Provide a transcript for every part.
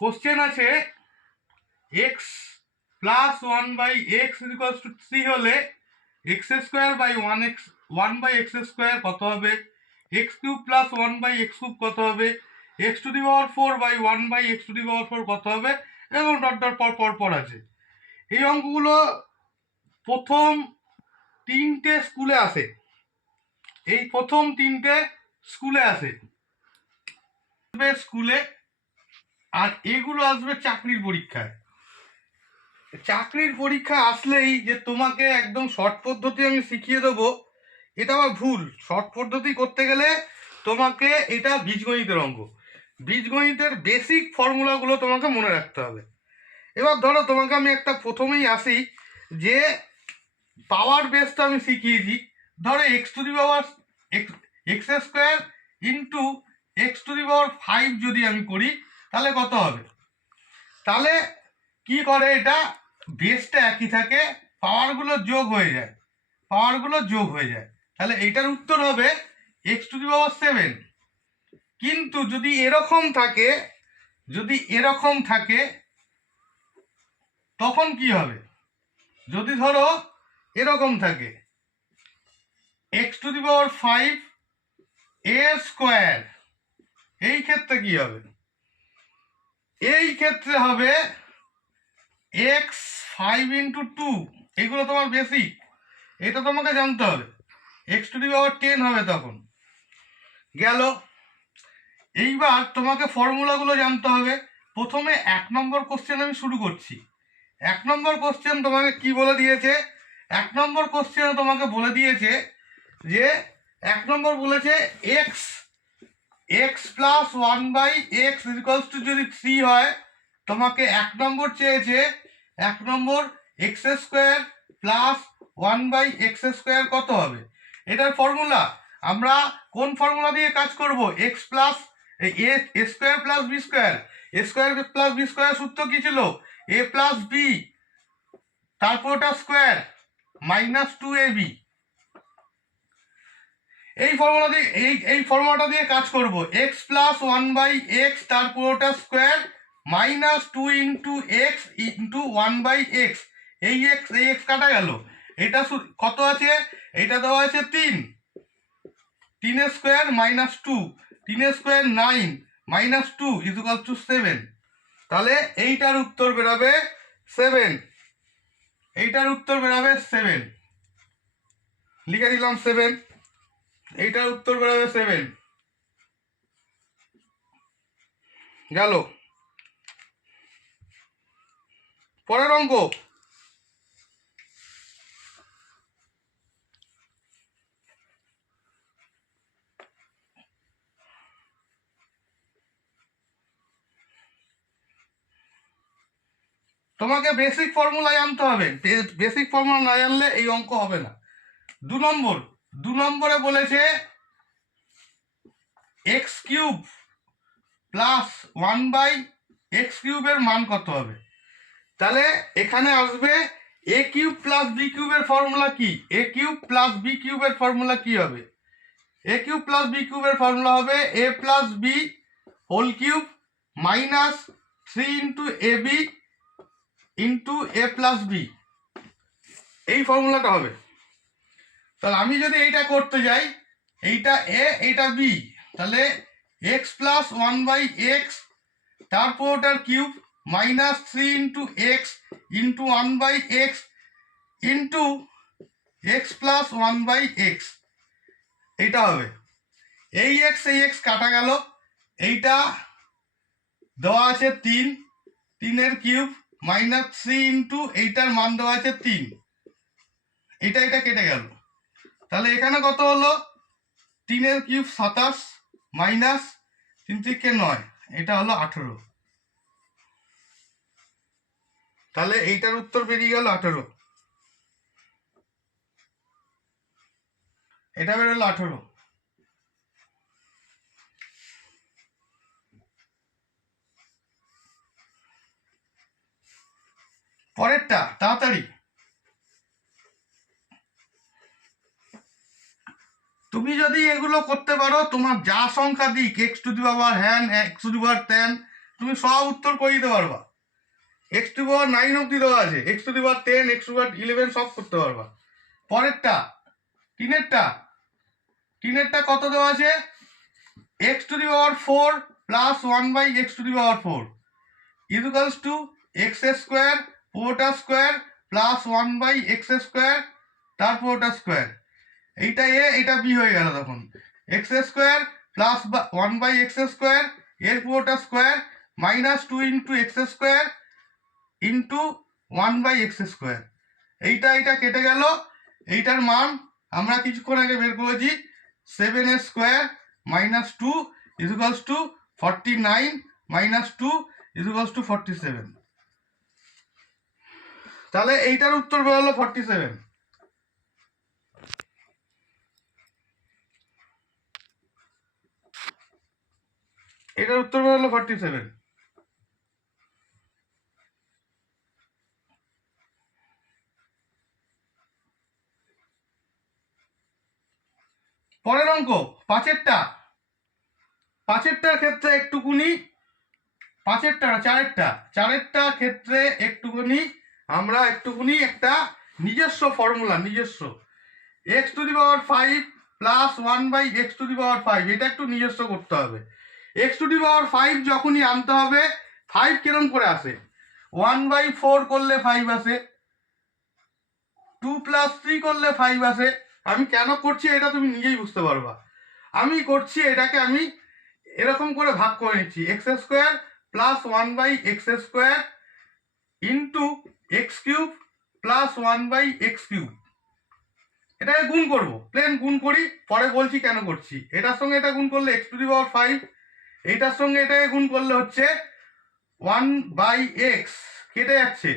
Question আছে x plus 1/x equals to 3 হলে x square by 1/x square কত হবে, x cube plus 1/x cube কত হবে, x to the power 4/1/x to the power 4 কত হবে, এবং ডট ডট পর আছে। এই অঙ্কগুলো প্রথম 3টে স্কুলে আসে, এই প্রথম 3টে স্কুলে আসে স্কুলে, আর এগুলো আসবে চাকরির পরীক্ষায়। চাকরির পরীক্ষা আসলেই যে তোমাকে একদম শর্ট পদ্ধতি আমি শিখিয়ে দেবো, এটা আমার ভুল। শর্ট পদ্ধতি করতে গেলে তোমাকে এটা বীজগণিতের অঙ্ক, বীজগণিতের বেসিক ফর্মুলাগুলো তোমাকে মনে রাখতে হবে। এবার ধরো তোমাকে আমি একটা প্রথমেই আসি যে পাওয়ার বেসটা আমি শিখিয়েছি। ধরো x to the power x square into x to the power 5 যদি আমি করি তাহলে কত হবে, তাহলে কি করে এটা বেসটা একই থাকে, পাওয়ারগুলো যোগ হয়ে যায়, তাহলে এইটার উত্তর হবে এক্স টু দি পাওয়ার 7। কিন্তু যদি এরকম থাকে তখন কি হবে, যদি ধরো এরকম থাকে x to the power 5 A square, এই ক্ষেত্রে কি হবে, এই ক্ষেত্রে হবে এক্স 5 ইন্টু 2, এগুলো তোমার বেসিক, এটা তোমাকে জানতে হবে। এক্স টু দি পাওয়ার 10 হবে তখন। গেল। এইবার তোমাকে ফর্মুলাগুলো জানতে হবে। প্রথমে 1 নম্বর কোশ্চেন আমি শুরু করছি। 1 নম্বর কোশ্চেন তোমাকে কি বলে দিয়েছে, 1 নম্বর কোশ্চেনে তোমাকে বলে দিয়েছে যে 1 নম্বর বলেছে x plus 1/x equals to যদি 3 হয়, তোমাকে 1 নম্বর চেয়েছে 1 নম্বর x square plus 1/x square কত হবে। এটার ফর্মুলা আমরা কোন ফর্মুলা দিয়ে কাজ করব, এক্স প্লাস এ স্কোয়ার প্লাস বি স্কোয়ার, এ স্কোয়ার প্লাস বি স্কোয়ার সূত্র কি ছিল, এ প্লাস বি তারপর ওটা স্কোয়ার মাইনাস 2ab। এই ফর্মুলাটা দিয়ে কাজ করব, এক্স প্লাস 1/x তারপর ওটা square minus 2 into x into 1/x, এই এক্স কাটা গেল, এটা কত আছে, এটা দেওয়া আছে 3, 3 square minus 2, 3 square 9 minus 2 equal to 7। তাহলে এইটার উত্তর বেরোবে 7, এইটার উত্তর বেরোবে 7, লিখে দিলাম 7, এইটার উত্তর বেরোবে 7। গেল। পরের অঙ্ক, তোমাকে বেসিক ফর্মুলা জানতে হবে, বেসিক ফর্মুলা না জানলে এই অঙ্ক হবে না। 2 নম্বরে বলেছে এক্স কিউব প্লাস 1/x কিউবের মান কত হবে। তাহলে এখানে আসবে এ কিউব প্লাস বি কিউবের ফর্মুলা কি, এ কিউব প্লাস বি কিউবের ফর্মুলা কি হবে, এ কিউব প্লাস বি কিউবের ফর্মুলা হবে a plus b whole cube minus 3 into a b into a plus b, এই ফর্মুলাটা হবে। তাহলে আমি যদি এইটা করতে যাই, এইটা এ এইটা বি, তাহলে এক্স প্লাস 1/x তারপর ওটার cube minus 3 into x into 1/x into x plus 1/x, এইটা হবে। এই এক্স কাটা গেল, এইটা দেওয়া আছে 3, 3-এর কিউব মাইনাস 3 ইন্টু এইটার মান দেওয়া আছে 3, এটা কেটে গেল। তাহলে এখানে কত হলো, 3-এর কিউব 27 মাইনাস 3 থেকে 9, এটা হলো 18। তাহলে এইটার উত্তর বেরিয়ে গেল 18, এটা বেরোলো 18। পরেরটা তাড়াতাড়ি, তুমি যদি এগুলো করতে পারো, তোমার যা সংখ্যা দিক এক্স টু দি পাওয়ার হ্যান, এক্স টু দি পাওয়ার 10, তুমি সব উত্তর করে দিতে পারবা। এক্স টু পাওয়ার 9 অব্দি দেওয়া আছে, x to the power 10, x to power 11 সব করতে পারবা। পরেরটা তিনেরটা কত দেওয়া আছে? X to the power 4 plus 1 by x to the power 4 equals to x square পুরোটা square plus 1 by x square তার পুরোটা স্কোয়ার। এইটা এ, এটা বি হয়ে গেল। তখন x square plus 1 by x square এর পুরোটা square minus 2 into x square into 1 by x square. এইটা কেটে গেল। এইটার মান আমরা কিছুক্ষণ আগে বের করেছি, 7 square minus 2 equals to 49 minus 2 equals to 47। তাহলে এইটার উত্তর বেরোলো 47। এটার উত্তর বেরোলো 47। পরের অঙ্ক পাঁচেরটার ক্ষেত্রে একটুকুনি, চারেরটা ক্ষেত্রে আমরা একটুকুনি একটা নিজস্ব formula, x to the power 5 plus 1 by x to the power 5, এটা একটু নিজস্ব করতে হবে। এক্স টু দি পাওয়ার 5 যখনই আনতে হবে, 5 কিরম করে আসে? 1 বাই 4 করলে 5 আসে, 2 প্লাস 3 করলে 5 আসে। আমি কেন করছি এটা তুমি নিজেই বুঝতে পারবা। আমি করছি এটাকে, আমি এরকম করে ভাগ করে নিচ্ছি, x square plus 1 by x square into x cube plus 1 by x cube. এটাকে গুণ করবো, প্লেন গুণ করি, পরে বলছি কেন করছি। এটার সঙ্গে এটা গুণ করলে এক্স টু দি পাওয়ার 5, এইটার সঙ্গে এটাকে গুণ করলে হচ্ছে 1 বাই এক্স, কেটে যাচ্ছে,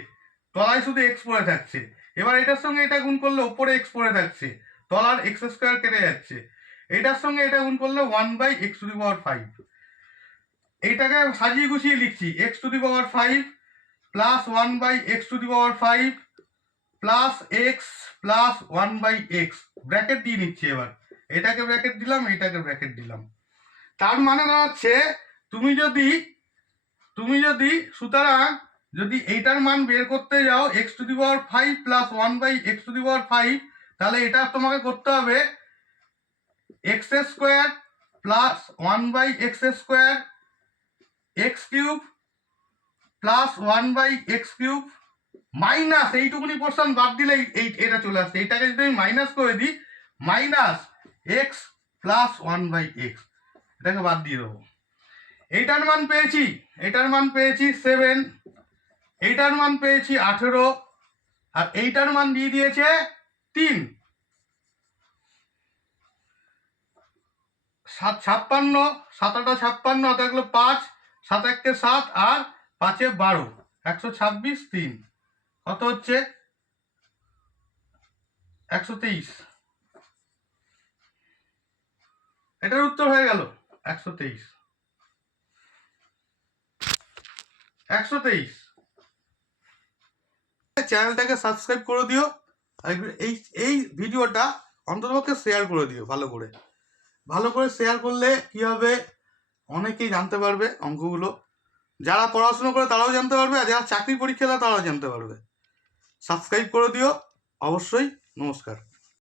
তলায় শুধু এক্স পড়ে থাকছে। এবার এটার সঙ্গে এটা গুণ করলে ওপরে এক্স পড়ে থাকছে, তলার এক্স স্কোয়ার কেটে যাচ্ছে। এটার সঙ্গে এটা গুণ করলে 1 by x to the power 5। এইটাকে সাজিয়ে গুছিয়ে লিখছি, x to the power 5 plus 1 by x to the power 5 plus x plus 1 by x, bracket দিয়ে নিচ্ছি। এবার এটাকে ব্র্যাকেট দিলাম, এটাকে ব্র্যাকেট দিলাম। তার মানে দাঁড়াচ্ছে তুমি যদি সুতরাং যদি এইটার মান বের করতে যাও x to the power 5 plus 1 by x to the power 5, তাহলে এটা তোমাকে করতে হবে x square plus 1 by x square x cube plus 1 by x cube minus এইটুকুনি পোর্শন বাদ দিলে এটা চলে আসছে। এটাকে যদি আমি মাইনাস করে দিই, minus x plus 1 by x, এটাকে বাদ দিয়ে দেবো। এইটার মান পেয়েছি 7, এইটার মান পেয়েছি 18, আর এইটার মান দিয়ে দিয়েছে 3। 56, 7 56, অত এগুলো 5, 7 1 7 আর 5 12, 126, 3 কত হচ্ছে? 123। এটার উত্তর হয়ে গেল 123। চ্যানেলটাকে সাবস্ক্রাইব করে দিও, এই ভিডিওটা অন্ততপক্ষে শেয়ার করে দিও। ভালো করে শেয়ার করলে কি হবে, অনেকেই জানতে পারবে অঙ্কগুলো। যারা পড়াশোনা করে তারাও জানতে পারবে, আর যারা চাকরি পরীক্ষা দেয় তারাও জানতে পারবে। সাবস্ক্রাইব করে দিও অবশ্যই। নমস্কার।